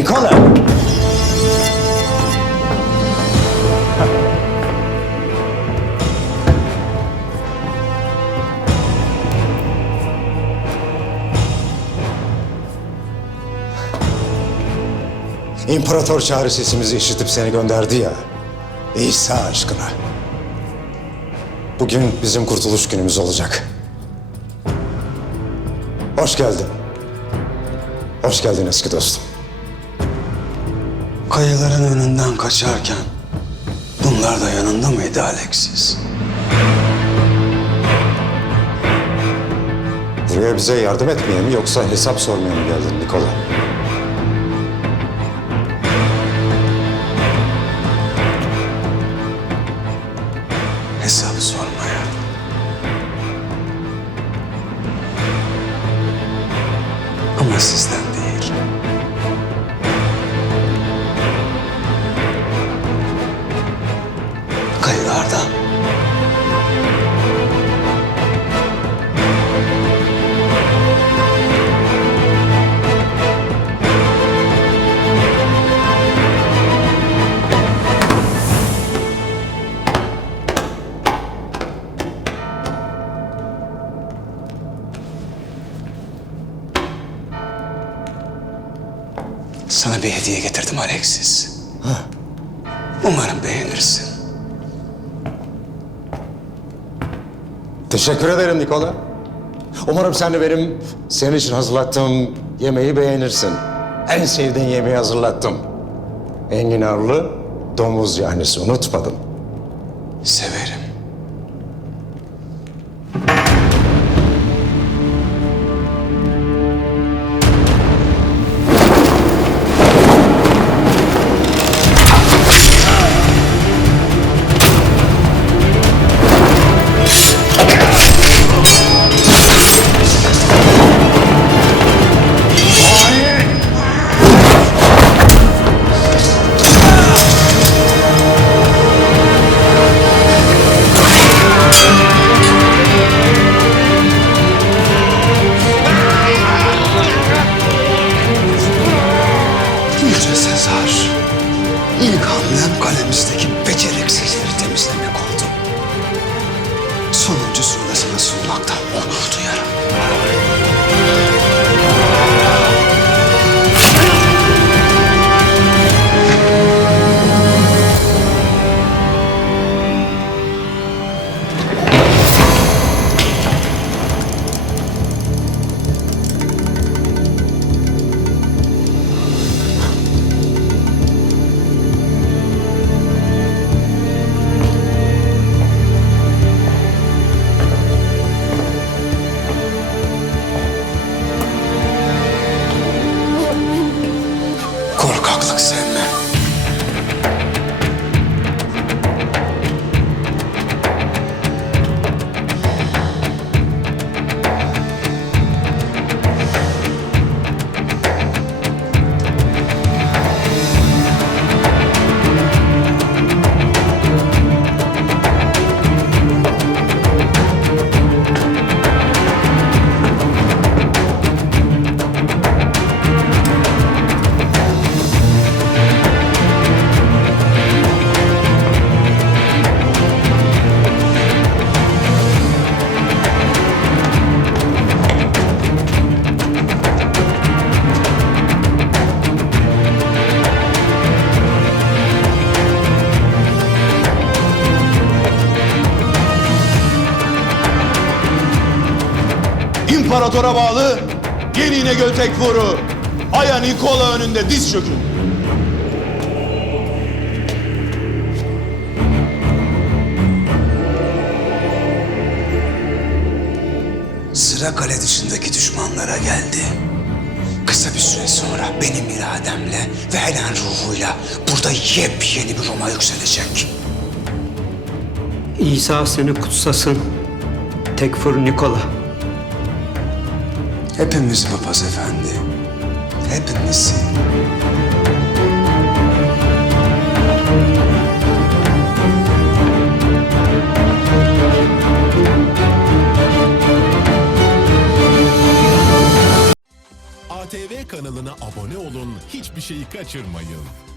Nikola! İmparator çağrı sesimizi işitip seni gönderdi ya. İsa aşkına. Bugün bizim kurtuluş günümüz olacak. Hoş geldin. Hoş geldin eski dostum. Kayaların önünden kaçarken bunlar da yanında mıydı Alexis? Buraya bize yardım etmeye mi yoksa hesap sormaya mı geldin Nikola? Sana bir hediye getirdim Alexis. Umarım beğenirsin. Teşekkür ederim Nikola. Umarım sen de benim senin için hazırlattığım yemeği beğenirsin. En sevdiğin yemeği hazırlattım. Enginarlı domuz yahnisi unutmadım. Severim. İlk hamlem kalemizdeki beceriksizleri temizlemek oldu. Sonuncusunda sana sunmaktan onur duyarım. Korkaklık sevmem. İmparatora bağlı Yeni İnegöl Tekfur'u Aya Nikola önünde diz çökün. Sıra kale dışındaki düşmanlara geldi. Kısa bir süre sonra benim irademle ve Helen ruhuyla burada yepyeni bir Roma yükselecek. İsa seni kutsasın. Tekfur Nikola. Hepimiz papaz efendi. Hepimiz. ATV kanalı kanalına abone olun, hiçbir şeyi kaçırmayın.